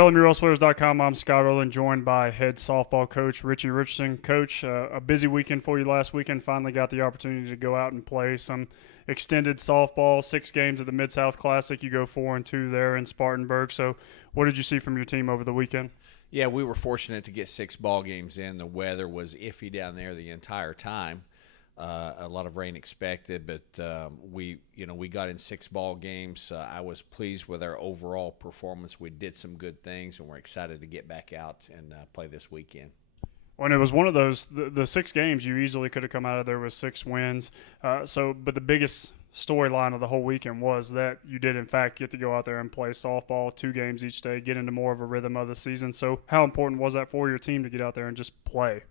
For LMUWellsPlayers.com, I'm Scott Rowland, joined by head softball coach Richie Richardson. Coach, a busy weekend for you last weekend. Finally got the opportunity to go out and play some extended softball, 6 games at the Mid-South Classic. You go 4-2 there in Spartanburg. So what did you see from your team over the weekend? Yeah, we were fortunate to get 6 ball games in. The weather was iffy down there the entire time. A lot of rain expected, but we got in 6 ball games. I was pleased with our overall performance. We did some good things, and we're excited to get back out and play this weekend. When it was one of those, the 6 games, you easily could have come out of there with 6 wins. But the biggest storyline of the whole weekend was that you did, in fact, get to go out there and play softball 2 games each day, get into more of a rhythm of the season. So how important was that for your team to get out there and just play?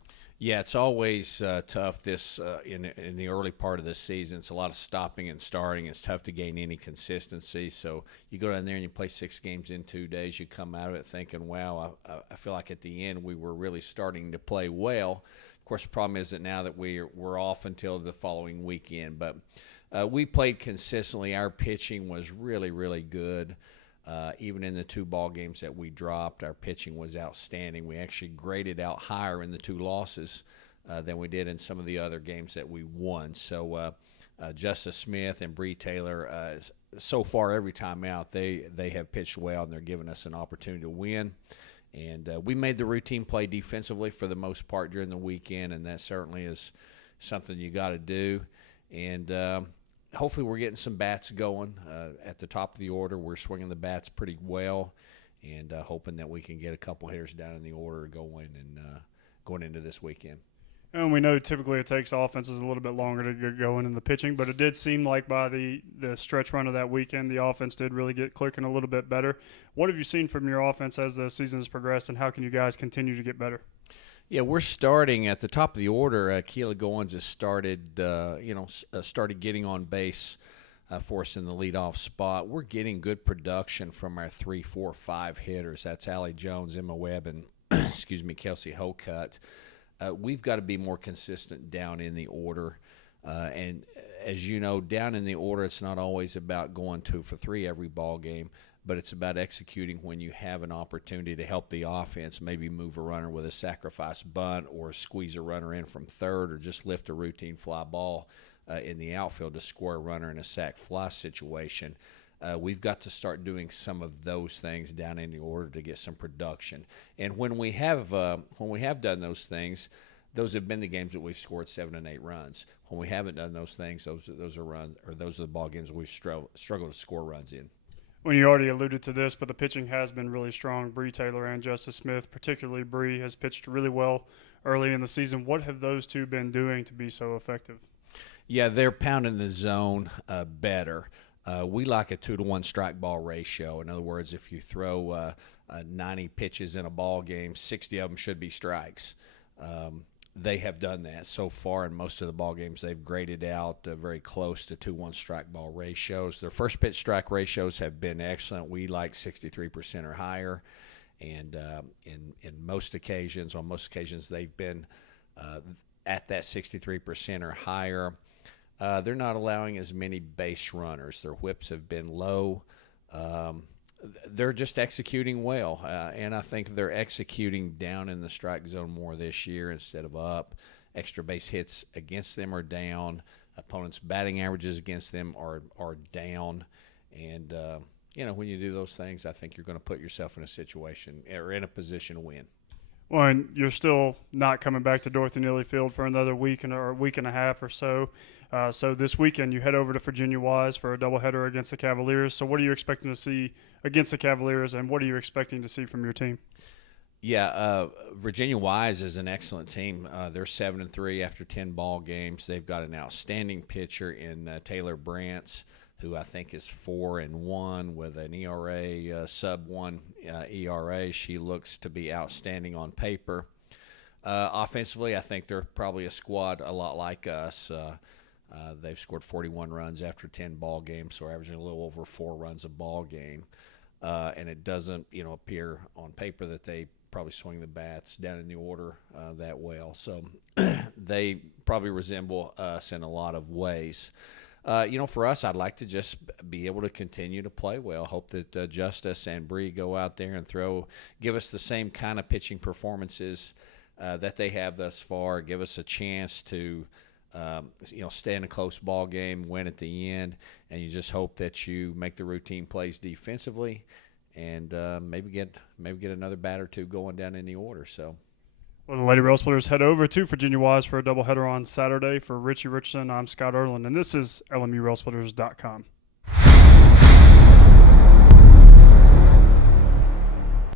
Yeah, it's always tough in the early part of the season. It's a lot of stopping and starting. It's tough to gain any consistency. So you go down there and you play 6 games in 2 days. You come out of it thinking, wow, I feel like at the end we were really starting to play well. Of course, the problem is that now that we're off until the following weekend. But we played consistently. Our pitching was really, really good. Even in the 2 ball games that we dropped, our pitching was outstanding. We actually graded out higher in the 2 losses than we did in some of the other games that we won. So Justice Smith and Bree Taylor, so far every time out, they have pitched well, and they're giving us an opportunity to win. And we made the routine play defensively for the most part during the weekend, and that certainly is something you got to do. And hopefully we're getting some bats going at the top of the order. We're swinging the bats pretty well, and hoping that we can get a couple hitters down in the order going into this weekend. And we know typically it takes offenses a little bit longer to get going in the pitching, but it did seem like by the stretch run of that weekend, the offense did really get clicking a little bit better. What have you seen from your offense as the season has progressed, and how can you guys continue to get better? Yeah, we're starting at the top of the order. Keela Goins has started getting on base for us in the leadoff spot. We're getting good production from our 3, 4, 5 hitters. That's Allie Jones, Emma Webb, and Kelsey Holcutt. We've got to be more consistent down in the order. And as you know, down in the order, it's not always about going 2 for 3 every ball game, but it's about executing when you have an opportunity to help the offense, maybe move a runner with a sacrifice bunt or squeeze a runner in from third, or just lift a routine fly ball in the outfield to score a runner in a sac fly situation. We've got to start doing some of those things down in the order to get some production. And when we have done those things, those have been the games that we've scored 7 and 8 runs. When we haven't done those things, those are the ball games we've struggled to score runs in. When you already alluded to this, but the pitching has been really strong. Bree Taylor and Justice Smith, particularly Bree, has pitched really well early in the season. What have those 2 been doing to be so effective? Yeah, they're pounding the zone better. We like a 2-to-1 strike ball ratio. In other words, if you throw 90 pitches in a ball game, 60 of them should be strikes. They have done that so far in most of the ball games. They've graded out very close to 2-1 strike ball ratios. Their first pitch strike ratios have been excellent. We like 63% or higher, and on most occasions, they've been at that 63% or higher. They're not allowing as many base runners. Their whips have been low. They're just executing well, and I think they're executing down in the strike zone more this year instead of up. Extra base hits against them are down. Opponents' batting averages against them are down. And, when you do those things, I think you're going to put yourself in a situation or in a position to win. Well, and you're still not coming back to Dorothy Neely Field for another week or a week and a half or so. So this weekend you head over to Virginia Wise for a doubleheader against the Cavaliers. So what are you expecting to see against the Cavaliers, and what are you expecting to see from your team? Yeah, Virginia Wise is an excellent team. They're 7-3 after 10 ball games. They've got an outstanding pitcher in Taylor Brantz, who I think is 4-1 with an ERA sub-1 ERA. She looks to be outstanding on paper. Offensively, I think they're probably a squad a lot like us. They've scored 41 runs after 10 ball games, so averaging a little over 4 runs a ball game. And it doesn't, appear on paper that they probably swing the bats down in the order that well. So they probably resemble us in a lot of ways. For us, I'd like to just be able to continue to play well. Hope that Justice and Bree go out there and give us the same kind of pitching performances that they have thus far. Give us a chance to, stay in a close ball game, win at the end, and you just hope that you make the routine plays defensively, and maybe get another bat or two going down in the order. So. Well, the Lady Rail Splitters head over to Virginia Wise for a doubleheader on Saturday. For Richie Richardson, I'm Scott Erland, and this is LMURailsplitters.com.